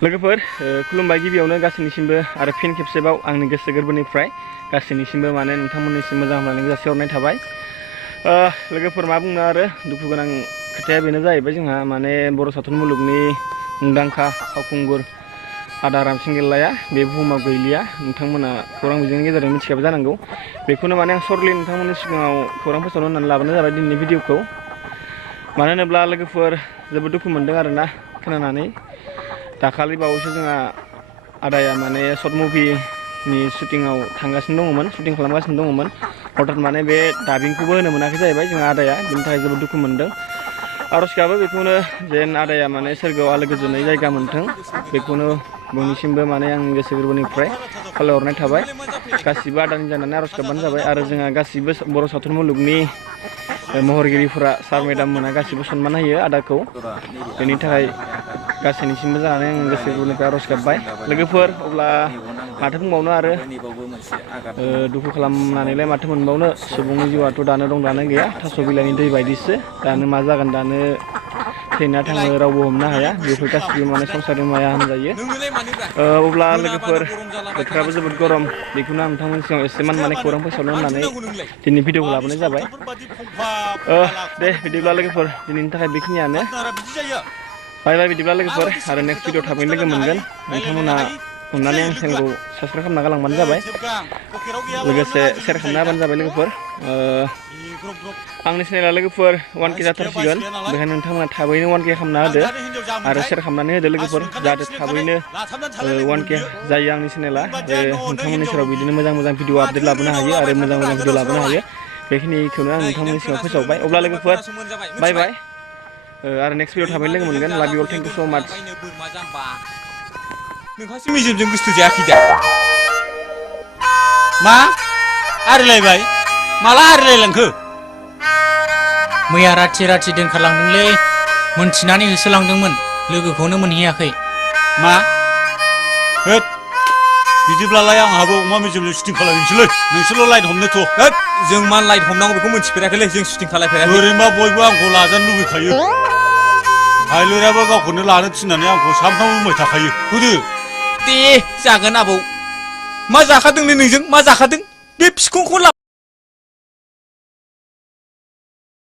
लोगोफोर खुलुमबाय गिबियावनो गासैनिसिमबो आरो फिन खेबसेबाव आंनि गोसो गोरबोनिफ्राय गासैनिसिमबो माने नोंथांमोननिसिम मोजां हामलायनायखौ जासिहरनाय थाबाय। लोगोफोर मा बुंनो आरो दुखु गोनां खोथाया बेनो जाहैबाय जोंहा माने बर' सावथुन मुलुगनि मुंदांखा फावखुंगुर आदा रामसिं गेल्लाया बे बुहुमाव गैलिया। नोंथांमोना खौरां बिजोंनि गेजेरजों मिथिखाबाय जानांगौ। बेखौनो माने आं सर्टलि नोंथांमोननि सिगाङाव खौरां फोसावनो होननानै लाबोनाय जाबाय दिनैनि भिडिअखौ। मानो होनोब्ला लोगोफोर जोबोद दुखु मोनदों आरोना खोनानानै। दाखालि बावैसो जोंहा आदाया माने सर्ट मुभिनि शुटिंआव थांगासिनो दङमोन, शुटिं खालामगासिनो दङमोन। हठात माने बे दाबिंखौबो होनो मोनाखै जाहैबाय जोंहा आदाया, बेनि थाखाय जोबोद दुखु मोनदों। आरज गाबो बेखौनो जेन आदाया माने सोरगोआव आलो गोजोनै जायगा मोन्थों, बेखौनो बयनिसिमबो माने आंनि गोसो गोरबोनिफ्राय खावलायहरनाय थाबाय। गासिबो आदानि जानानै आरज गाबबानो जाबाय। आरो जोंहा गासिबो बर' सावथुन मुलुगनि महरगिरिफोरा सार मेडाम मोना गासिबो सनमान होयो आदाखौ, बेनि थाखाय गासैनिसिमबो जानानै आं गोसो गोरबोनिफ्राय आरज गाबबाय। लोगोफोर अब्ला माथो बुंबावनो आरो दुखु खालामनानैलाय माथो मोनबावनो, सुबुंनि जिउआथ' दानो दं दानो गैया, थास' बिलाइनि दै बायदिसो, दानो मा जागोन दानो थैना थाङो रावबो हमनो हाया, बेफोर गासिबो माने संसारनि माया होनजायो। अब्ला लोगोफोर बोथोराबो जोबोद गरम, बेखौनो आं नोंथांमोननि सिगाङाव एसेमान माने खौरां फोसावनो होननानै दिनै भिडिअखौ लाबोनाय जाबाय। दे बिदिब्ला लोगोफोर दिनैनि थाखाय बेखिनियानो। बाय बाय बिदिब्ला लोगोफोर, आरो नेक्स्ट भिडिअ थाबैनो लोगो मोनगोन। नोंथांमोना अननानै आं चेनेलखौ साबसक्राइब खालामना गालांबानो जाबाय, लोगोसे शेयार खालामना होबानो जाबाय लोगोफोर। आंनि चेनेला लोगोफोर 1K जाथारसिगोन, बेखायनो नोंथांमोना थाबैनो 1K खालामना होदो आरो शेयार खालामनानै होदो लोगोफोर, जाहाथे थाबैनो 1K जायो आंनि चेनेला। आरो नोंथांमोननि सेराव बिदिनो मोजां मोजां भिडिअ आपडेट लाबोनो हायो आरो मोजां मोजां भिडिअ लाबोनो हायो। बेखिनिखौनो आं नोंथांमोननि सिगाङाव फोसावबाय। अब्ला लोगोफोर बाय बाय, आरो नेक्स्ट भिडिअ थाबैनो लोगो मोनगोन। लाभ इउ अल, थेंक इउ स' माच। नोंहासो मेजेमजों बुस्थु जायाखै दा? मा आरिलायबाय? माला आरिलायलांखो? मैया राथि दोनखारलांदोंलै, मोनथिनानै होसोलांदोंमोन, लोगोखौनो मोनहैयाखै। मा? होद, बिदिब्लालाय आंहाबो अमा मेजेमजों शुटिं खालामनोसैलै, नोंसोरल' लाइन हमनो थ'। होद, जों मा लाइट हमनांगौ बेखौ मिथिफेराखैलै, जों शुटिं खालामफेराखै। ओरैनोबा बयबो आंखौ लाजानो लुबैखायो। हायलोराबो गावखौनो लानो थिननानै आंखौ सानफ्रामबो बुंबाय थाखायो। होदो। दे जागोन आबौ। मा जाखादोंलै नोंजों, मा जाखादों? बे फिखुंखौ